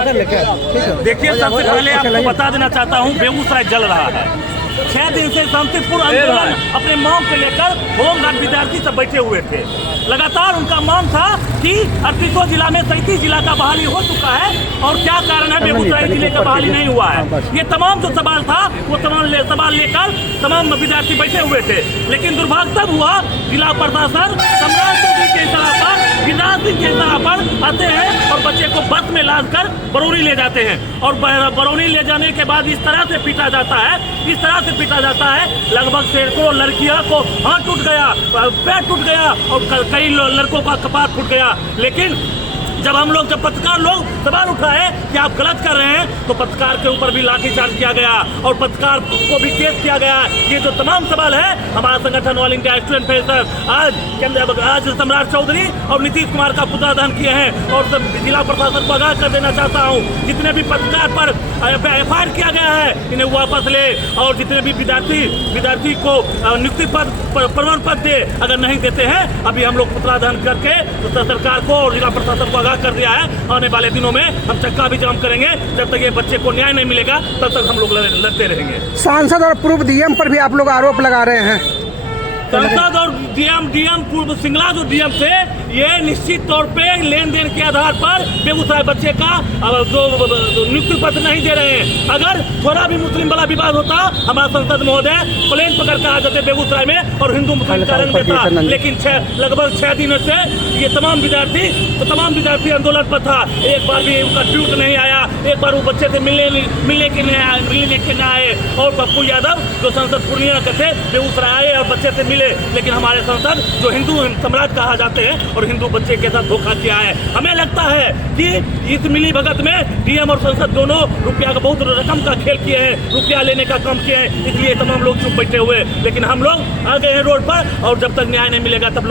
देखिए, सबसे पहले आपको बता देना चाहता हूँ, बेगूसराय जल रहा है। 6 दिन से शांतिपूर्ण आंदोलन अपने मांग को लेकर होमगार्ड विद्यार्थी सब बैठे हुए थे। लगातार उनका मांग था कि 38 जिला में 37 जिला का बहाली हो चुका है और क्या कारण है बेगूसराय जिले का बहाली नहीं हुआ है। ये तमाम जो सवाल था वो सवाल लेकर तमाम विद्यार्थी बैठे हुए थे। लेकिन दुर्भाग्य तब हुआ, जिला प्रशासन सम्राट चौधरी के इशारा पर, गिरिराज सिंह के इशारा पर आते हैं और बच्चे को बस में लाद कर बरौनी ले जाते हैं और बरौनी ले जाने के बाद इस तरह से पीटा जाता है, इस तरह से पीटा जाता है, लगभग सैकड़ों लड़कियों को हाथ टूट गया, पैर टूट गया और कई लड़कों का कपार फूट गया। लेकिन जब पत्रकार लोग सवाल उठाए कि आप गलत कर रहे हैं, तो पत्रकार के ऊपर भी लाठीचार्ज किया गया और पत्रकार को भी केस किया गया। ये जो तमाम सवाल है, हमारा संगठन ऑल इंडिया स्टूडेंट फेडरेशन आज सम्राट चौधरी और नीतीश कुमार का पुतला दहन किए हैं और जिला प्रशासन को आगाह कर देना चाहता हूँ, जितने भी पत्रकार पर FIR किया गया है इन्हें वापस ले और जितने भी विद्यार्थी को नियुक्ति प्रमाण पत्र दे। अगर नहीं देते हैं, अभी हम लोग पुतला दहन करके तो सरकार को और जिला प्रशासन को कर दिया है। आने वाले दिनों में हम चक्का भी जाम करेंगे। जब तक ये बच्चे को न्याय नहीं मिलेगा तब तक हम लोग लड़ते रहेंगे। सांसद और पूर्व DM पर भी आप लोग आरोप लगा रहे हैं। सांसद और DM पूर्व सिंगला जो DM थे, ये निश्चित तौर पे लेन देन के आधार पर बेगूसराय बच्चे का जो नियुक्ति पत्र नहीं दे रहे हैं। अगर थोड़ा भी मुस्लिम वाला विवाद होता, हमारा संसद महोदय प्लेन पकड़ कर आ जाते बेगूसराय में और हिंदू मुस्लिम का रंग देता। लेकिन लगभग 6 दिनों से ये तमाम विद्यार्थी आंदोलन पर था। एक बार भी उनका ट्वीट नहीं आया, एक बार वो बच्चे से मिलने के नहीं आए। और पप्पू यादव जो संसद पूर्णिया के थे, बेगूसराय आए और बच्चे से मिले। लेकिन हमारे सांसद जो हिंदू सम्राट कहा जाते हैं और हिंदू बच्चे के साथ धोखा किया है। हमें लगता है कि इस मिली भगत में DM और संसद दोनों रुपया का बहुत रकम का खेल किए हैं, रुपया लेने का काम किए हैं, इसलिए तमाम लोग चुप बैठे हुए। लेकिन हम लोग आ गए हैं रोड पर और जब तक न्याय नहीं मिलेगा तब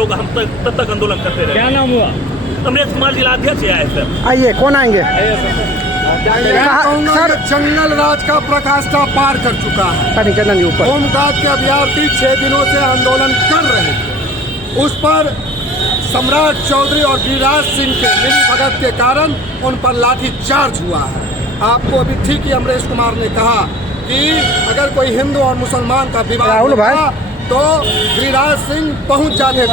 तक आंदोलन करते रहे। क्या नाम हुआ? अमरेश कुमार जिला अध्यक्ष आए सर। आइए, कौन आएंगे? सर, जंगल राज का प्रकाष्ठा पार कर चुका है। होमगार्ड के अभ्यर्थी 6 दिनों से आंदोलन कर रहे थे। उस पर सम्राट चौधरी और गिरिराज सिंह के मिली भगत के कारण उन पर लाठी चार्ज हुआ है। आपको अभी ठीक ही अमरेश कुमार ने कहा कि अगर कोई हिंदू और मुसलमान का विवाद होता तो गिरिराज सिंह पहुंच जाते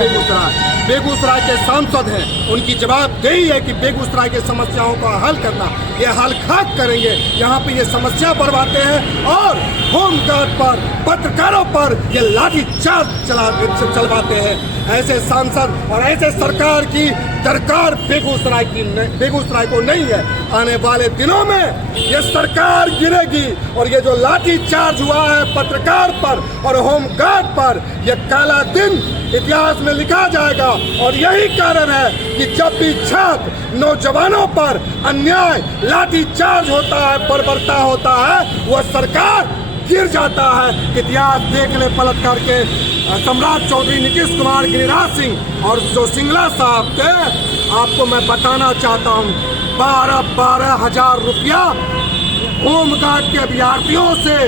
बेगूसराय के सांसद हैं, उनकी जवाबदेही है कि बेगूसराय के समस्याओं का हल करना। ये हल खाक करेंगे, यहाँ पे ये समस्या बढ़वाते हैं और होमगार्ड पर, पत्रकारों पर ये लाठी चार्ज चलवाते हैं। ऐसे सांसद और ऐसे सरकार की दरकार बेगूसराय को नहीं है। आने वाले दिनों में ये सरकार गिरेगी और ये जो लाठी चार्ज हुआ है पत्रकार पर और होमगार्ड पर, ये काला दिन इतिहास में लिखा जाएगा। और यही कारण है कि जब भी छात्र नौजवानों पर अन्याय लाठी चार्ज होता है, बर्बरता होता है, वह सरकार गिर जाता है। इतिहास देख ले पलट करके। सम्राट चौधरी, नीतीश कुमार, गिरिराज सिंह और जो सिंगला साहब थे, आपको मैं बताना चाहता हूँ, 12 हजार रुपया होमगार्ड के अभ्यर्थियों से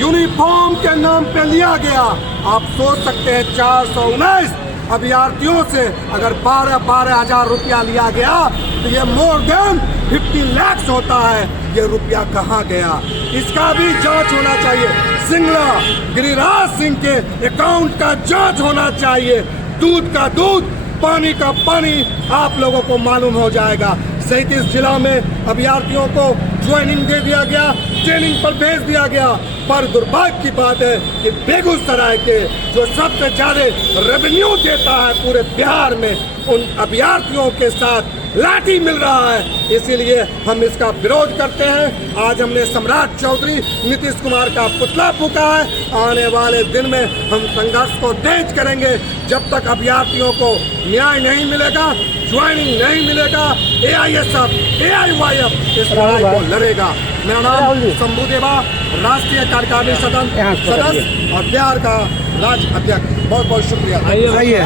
यूनिफॉर्म के नाम पे लिया गया। आप सोच सकते हैं 419 अभ्यर्थियों से अगर 12 हजार रुपया लिया गया तो ये मोर देन 50 लाख होता है। ये रुपया कहाँ गया, इसका भी जांच होना चाहिए। सिंगला, गिरिराज सिंह के अकाउंट का जांच होना चाहिए। दूध का दूध, पानी का पानी आप लोगों को मालूम हो जाएगा। 37 जिला में अभ्यर्थियों को ज्वाइनिंग दे दिया गया, ट्रेनिंग पर भेज दिया गया। पर दुर्भाग्य की बात है कि बेगूसराय के जो सबसे ज्यादा रेवेन्यू देता है पूरे बिहार में, उन अभ्यर्थियों के साथ लाठी मिल रहा है। इसीलिए हम इसका विरोध करते हैं। आज हमने सम्राट चौधरी, नीतीश कुमार का पुतला फूंका है। आने वाले दिन में हम संघर्ष को तेज करेंगे। जब तक अभ्यर्थियों को न्याय नहीं मिलेगा, ज्वाइनिंग नहीं मिलेगा, AISF, AIYF इस लड़ाई को लड़ेगा। मेरा नाम शंभू देवा, राष्ट्रीय कार्यकारिणी सदस्य और बिहार का राज्य अध्यक्ष। बहुत बहुत शुक्रिया। आइए,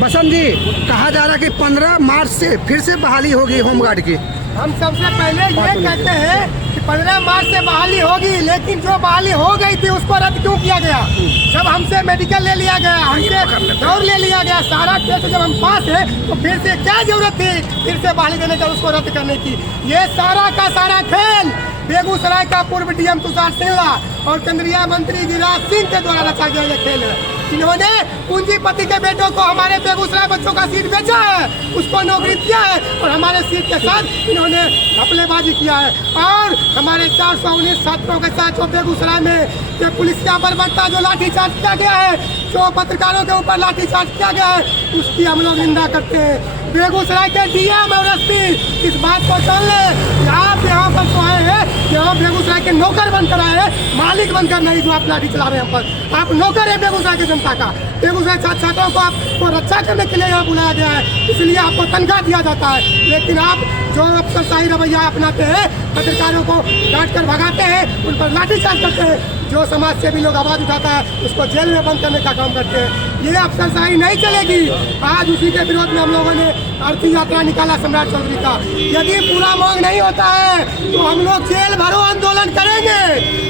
बसंत जी, कहा जा रहा है कि 15 मार्च से फिर से बहाली होगी होमगार्ड की। हम सबसे पहले ये कहते हैं कि 15 मार्च से बहाली होगी, लेकिन जो बहाली हो गई थी उसको रद्द क्यों किया गया? जब हमसे मेडिकल ले लिया गया, हमसे दौड़ ले लिया गया, सारा टेस्ट जब हम पास है तो फिर से क्या जरूरत थी फिर से बहाली देने का, उसको रद्द करने की? ये सारा का सारा खेल बेगूसराय का पूर्व डीएम तुषार सिंगला और केंद्रीय मंत्री गिरिराज सिंह के द्वारा रचा गया ये खेल है। इन्होंने पूंजीपति के बेटों को हमारे बेगूसराय बच्चों का सीट बेचा है, उसको नौकरी दिया है और हमारे सीट के साथ इन्होंने घपलेबाजी किया है। और हमारे 419 छात्रों के साथ जो बेगूसराय में ये पुलिस का बर्बरता जो लाठीचार्ज किया गया है, जो पत्रकारों के ऊपर लाठीचार्ज किया गया है, उसकी हम लोग निंदा करते हैं। बेगूसराय के डीएम और एसपी इस बात को जान ले कि आप यहाँ पर तो आए हैं कि हम बेगूसराय के नौकर बनकर आए हैं, मालिक बनकर नहीं, जो आप लाठी चला रहे हैं हम पर। आप नौकर है बेगूसराय की जनता का। बेगूसराय छात्रों को आपको रक्षा करने के लिए यहाँ बुलाया गया है, इसलिए आपको तनख्वाह दिया जाता है। लेकिन आप जो अफसरशाही रवैया अपनाते हैं, पत्रकारों को डांट कर भगाते हैं, उन पर लाठीचार्ज करते हैं, जो समाज से भी लोग आवाज़ उठाता है उसको जेल में बंद करने का काम करते हैं। ये अफसरशाही नहीं चलेगी। आज उसी के विरोध में हम लोगों ने अर्थी यात्रा निकाला सम्राट चौधरी का। यदि पूरा मांग नहीं होता है तो हम लोग जेल भरो आंदोलन करेंगे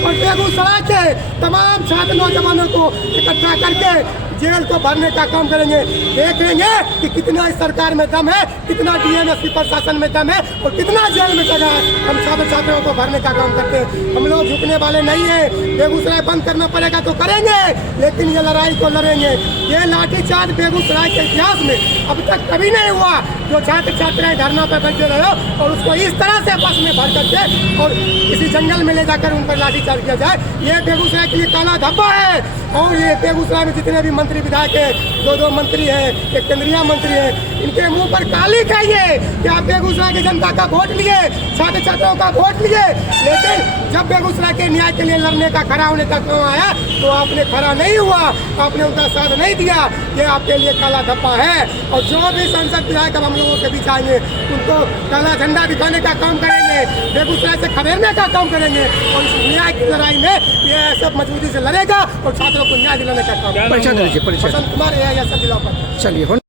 और बेगूसराय के तमाम छात्र नौजवानों को इकट्ठा करके जेल को भरने का काम करेंगे। देख लेंगे कि कितना इस सरकार में दम है, कितना डीएमएसपी प्रशासन में दम है और कितना जेल में जगह है। हम छात्रों को भरने का काम करते हैं। हम लोग झुकने वाले नहीं हैं। बेगूसराय बंद करना पड़ेगा तो करेंगे, लेकिन ये लड़ाई को लड़ेंगे। ये लाठीचार्ज बेगूसराय के इतिहास में अब तक कभी नहीं हुआ। जो छात्र छात्राएं धरना पर बैठे रहे और उसको इस तरह से बस में भर करके और किसी जंगल में ले जाकर उन पर लाठीचार्ज किया जाए, ये बेगूसराय के लिए काला धब्बा है। और ये बेगूसराय में जितने भी मंत्री विधायक है, दो मंत्री हैं, एक केंद्रीय मंत्री है, इनके मुंह पर काली चाहिए कि आप बेगूसराय की जनता का वोट लिए, छात्र छात्राओं का वोट लिए, लेकिन जब बेगूसराय के न्याय के लिए लड़ने का खड़ा होने का काम आया तो आपने खड़ा नहीं हुआ, आपने उनका साथ नहीं दिया। ये आपके लिए काला धब्बा है। और जो भी सांसद विधायक हम लोगों के बीच आएंगे उनको काला झंडा दिखाने का काम करेंगे, बेगूसराय से खदेड़ने का काम करेंगे और इस न्याय की लड़ाई में ये सब मजबूती से लड़ेगा और छात्रों को न्याय दिलाने का काम। परिचय दीजिए, परिचय। बसंत कुमार है या सब जिला पर। चलिए।